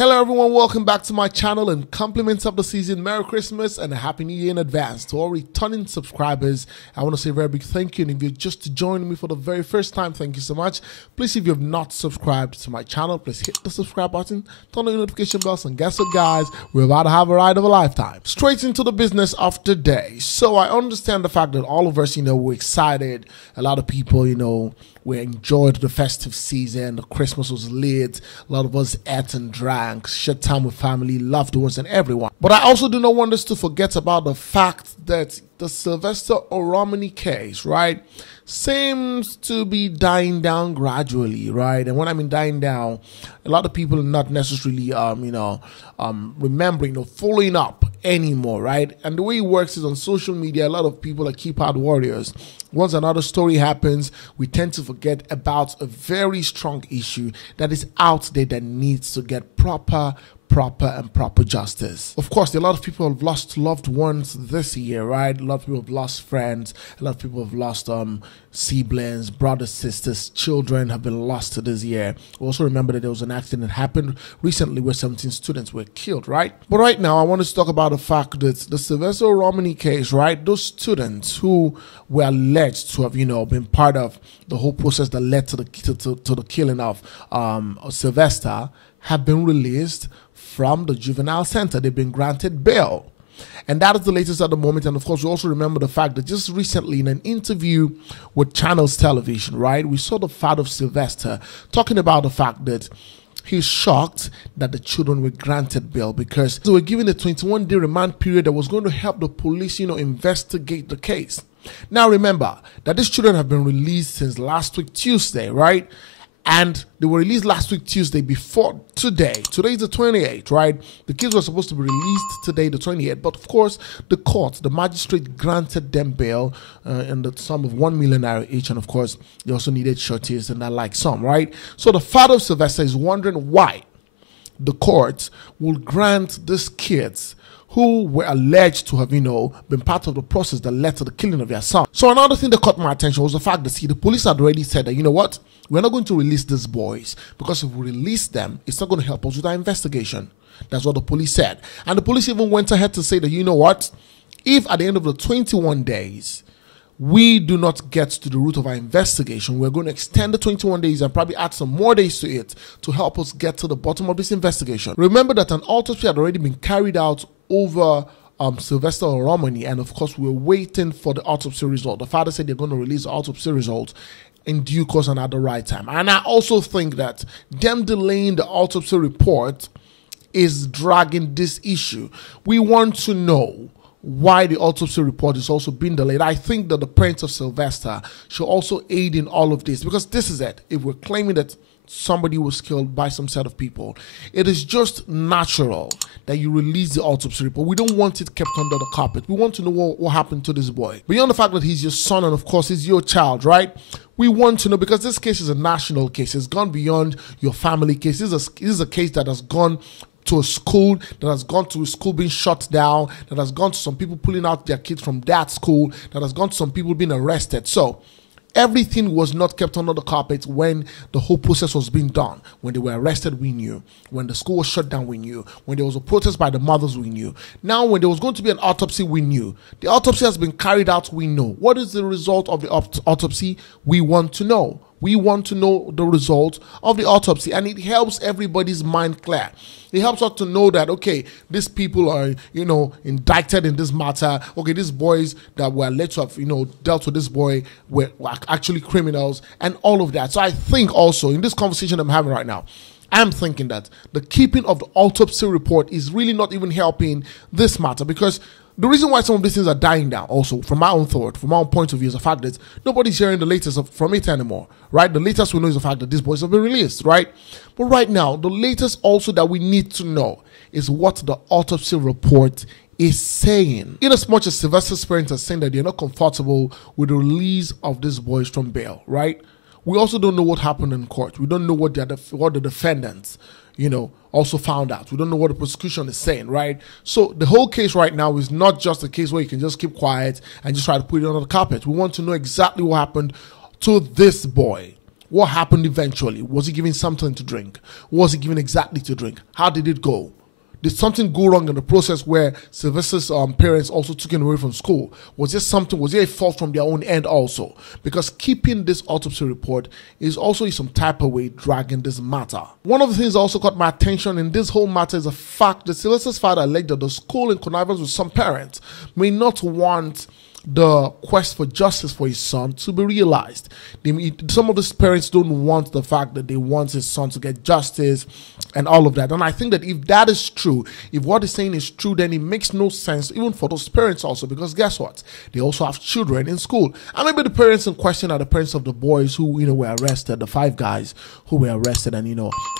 Hello everyone, welcome back to my channel and compliments of the season. Merry Christmas and a Happy New Year in advance. To all returning subscribers, I want to say a very big thank you. And if you're just joining me for the very first time, thank you so much. Please, if you have not subscribed to my channel, please hit the subscribe button, turn on the notification bells, and guess what guys, we're about to have a ride of a lifetime. Straight into the business of the day. So I understand the fact that all of us, we're excited. A lot of people, we enjoyed the festive season. The Christmas was lit. A lot of us ate and drank, shared time with family, loved ones, and everyone. But I also do not want us to forget about the fact that the Sylvester Oromoni case, right, seems to be dying down gradually, right? And when I mean dying down, a lot of people are not necessarily, remembering or following up anymore, right? And the way it works is on social media, a lot of people are keypad warriors. Once another story happens, we tend to forget about a very strong issue that is out there that needs to get proper justice. Of course, a lot of people have lost loved ones this year, right? A lot of people have lost friends. A lot of people have lost siblings, brothers, sisters, children have been lost this year. We also remember that there was an accident that happened recently where 17 students were killed, right? But right now, I want to talk about the fact that the Sylvester Oromoni case, right? Those students who were alleged to have, been part of the whole process that led to the killing of Sylvester have been released from the juvenile center. They've been granted bail. And that is the latest at the moment. And of course, we also remember the fact that just recently in an interview with Channels Television, right, we saw the father of Sylvester talking about the fact that he's shocked that the children were granted bail because they were given a 21-day remand period that was going to help the police, investigate the case. Now, remember that these children have been released since last week, Tuesday, right? And they were released last week, Tuesday, before today. Today is the 28th, right? The kids were supposed to be released today, the 28th. But of course, the magistrate granted them bail in the sum of 1 million naira each. And of course, they also needed sureties and that like some, right? So the father of Sylvester is wondering why the courts will grant these kids who were alleged to have, been part of the process that led to the killing of their son. So another thing that caught my attention was the fact that, the police had already said that, what? We're not going to release these boys because if we release them, it's not going to help us with our investigation. That's what the police said. And the police even went ahead to say that, what? If at the end of the 21 days, we do not get to the root of our investigation, we're going to extend the 21 days and probably add some more days to it to help us get to the bottom of this investigation. Remember that an autopsy had already been carried out over Sylvester Oromoni, and of course we're waiting for the autopsy result. The father said they're going to release the autopsy result in due course and at the right time. And I also think that them delaying the autopsy report is dragging this issue. We want to know why the autopsy report is also being delayed. I think that the parents of Sylvester should also aid in all of this, because this is it. If we're claiming that somebody was killed by some set of people, it is just natural that you release the autopsy report. We don't want it kept under the carpet. We want to know what happened to this boy. Beyond the fact that he's your son and of course he's your child, right? We want to know, because this case is a national case. It's gone beyond your family case. This is a case that has gone to a school, that has gone to a school being shut down, that has gone to some people pulling out their kids from that school, that has gone to some people being arrested. So everything was not kept under the carpet when the whole process was being done. When they were arrested, we knew. When the school was shut down, we knew. When there was a protest by the mothers, we knew. Now, when there was going to be an autopsy, we knew. The autopsy has been carried out, we know. What is the result of the autopsy? We want to know. We want to know the result of the autopsy, and it helps everybody's mind clear. It helps us to know that, okay, these people are, indicted in this matter. Okay, these boys that were alleged to have, dealt with this boy were actually criminals and all of that. So I think also in this conversation I'm having right now, I'm thinking that the keeping of the autopsy report is really not even helping this matter, because the reason why some of these things are dying down also, from my own thought, from my own point of view, is the fact that nobody's hearing the latest from it anymore, right? The latest we know is the fact that these boys have been released, right? But right now, the latest also that we need to know is what the autopsy report is saying. In as much as Sylvester's parents are saying that they're not comfortable with the release of these boys from bail, right? We also don't know what happened in court. We don't know what the defendants, also found out. We don't know what the prosecution is saying, right? So the whole case right now is not just a case where you can just keep quiet and just try to put it under the carpet. We want to know exactly what happened to this boy, What happened eventually? Was he given something to drink? What was he given exactly to drink? How did it go? Did something go wrong in the process where Sylvester's parents also took him away from school? Was there a fault from their own end also? Because keeping this autopsy report is also in some type of way dragging this matter. One of the things that also caught my attention in this whole matter is the fact that Sylvester's father alleged that the school, in connivance with some parents, may not want the quest for justice for his son to be realized. Some of these parents don't want the fact that they want his son to get justice and all of that. And I think that if that is true, if what he's saying is true, then it makes no sense even for those parents also, because guess what? They also have children in school. And maybe the parents in question are the parents of the boys who, were arrested, the 5 guys who were arrested and,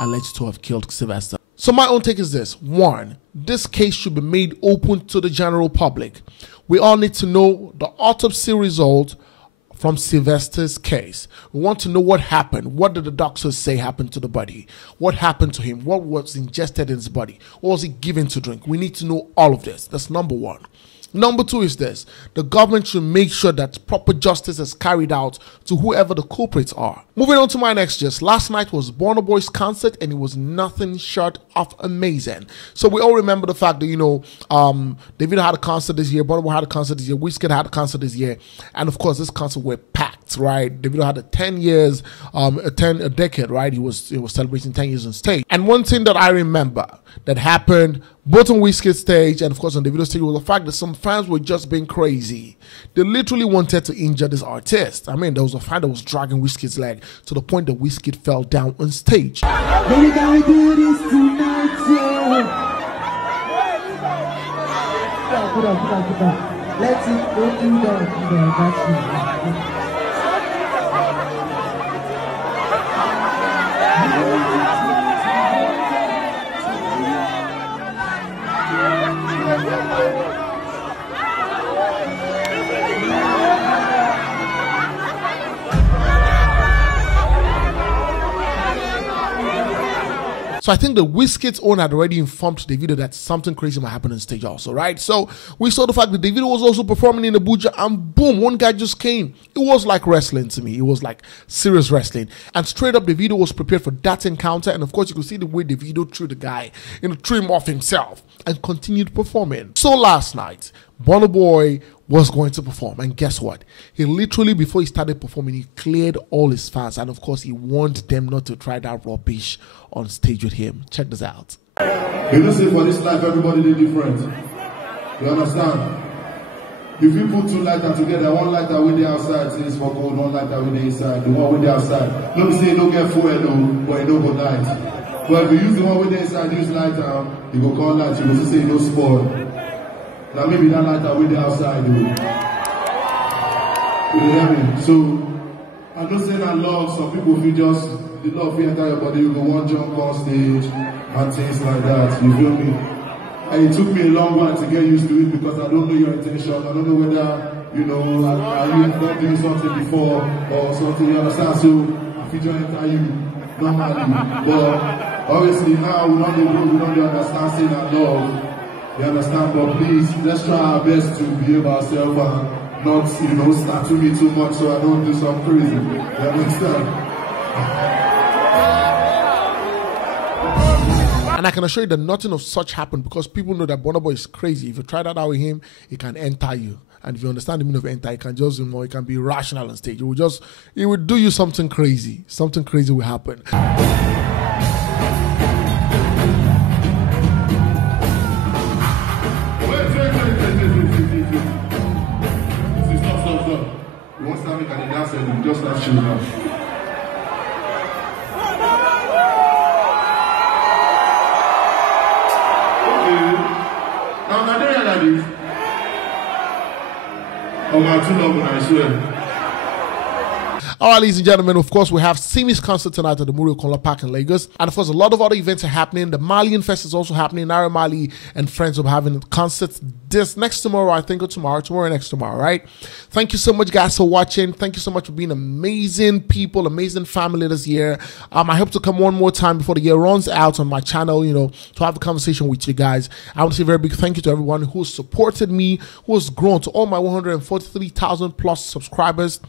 alleged to have killed Sylvester. So my own take is this. 1, this case should be made open to the general public. We all need to know the autopsy result from Sylvester's case. We want to know what happened. What did the doctors say happened to the body? What happened to him? What was ingested in his body? What was he given to drink? We need to know all of this. That's number 1. Number 2 is this. The government should make sure that proper justice is carried out to whoever the culprits are. Moving on to my next gist. Last night was Burnaboy's concert and it was nothing short of amazing. So we all remember the fact that, Davido had a concert this year, Burnaboy had a concert this year, Wizkid had a concert this year. And of course, this concert were packed, right? Davido had a decade, right? He was celebrating 10 years on stage. And one thing that I remember that happened both on Wizkid's stage and of course on the video stage was the fact that some fans were just being crazy. They literally wanted to injure this artist. I mean, there was a fan that was dragging Wizkid's leg to the point that Wizkid fell down on stage. Baby, can we do this tonight, Put up. Let's go do that. So I think the Wizkid's own had already informed Davido that something crazy might happen on stage also, right? So we saw the fact that Davido was also performing in Abuja and boom, one guy just came. It was like wrestling to me. It was like serious wrestling. And straight up, Davido was prepared for that encounter. And of course, you could see the way Davido threw the guy, threw him off himself and continued performing. So last night, Burnaboy was going to perform, and guess what? He literally, before he started performing, he cleared all his fans, and of course he warned them not to try that rubbish on stage with him. Check this out. You know, say for this life, everybody is different. You understand? If you put 2 lighters together, 1 lighter with the outside says for gold, 1 lighter with the inside, the one with the outside. Don't say you don't get fuel, but you don't go light. But if you use the one with the inside, use lighter, you go call light, you go say you don't spoil. Now maybe that lighter with the outside, you hear me? So I'm not saying I love some people. If you just the love will enter your body, you go one jump on stage and things like that. You feel me? And it took me a long while to get used to it because I don't know your intention. I don't know whether are you not doing something before or something. You understand? So if you just enter you normally, but obviously now we don't understand saying I love. You understand? But please, let's try our best to behave ourselves and not, start to me too much so I don't do something crazy. You understand? And I can assure you that nothing of such happened because people know that Burnaboy is crazy. If you try that out with him, it can enter you. And if you understand the meaning of enter, it can just, it can be irrational on stage. It will do you something crazy. Something crazy will happen. Once time you can dance and you just start shooting up. Okay. Now Nigeria like this. Oh my, too long, I swear. All right, ladies and gentlemen, of course, we have Simi's concert tonight at the Muri Okola Park in Lagos. And of course, a lot of other events are happening. The Malian Fest is also happening. Naira Mali and friends will be having concerts this next tomorrow, I think, or tomorrow and next tomorrow, right? Thank you so much, guys, for watching. Thank you so much for being amazing people, amazing family this year. I hope to come one more time before the year runs out on my channel, to have a conversation with you guys. I want to say a very big thank you to everyone who supported me, who has grown to all my 143,000 plus subscribers.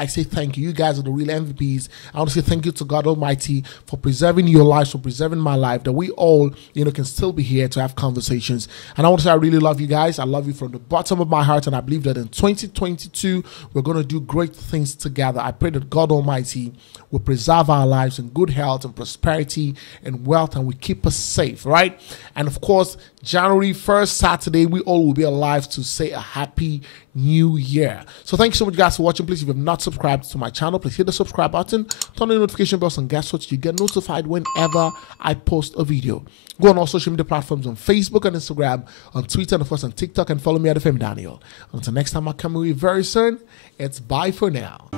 I say thank you. You guys are the real MVPs. I want to say thank you to God Almighty for preserving your lives, for preserving my life, that we all, can still be here to have conversations. And I want to say I really love you guys. I love you from the bottom of my heart, and I believe that in 2022, we're going to do great things together. I pray that God Almighty will preserve our lives in good health and prosperity and wealth, and we keep us safe, right? And of course, January 1st, Saturday, we all will be alive to say a happy new year. So thank you so much, guys, for watching. Please, if you have not subscribed to my channel, please hit the subscribe button, turn on the notification bell, and guess what? You get notified whenever I post a video. Go on all social media platforms on Facebook and Instagram, on Twitter, and of course on TikTok, and follow me at Olufemi Daniel. Until next time I come with you very soon, it's bye for now.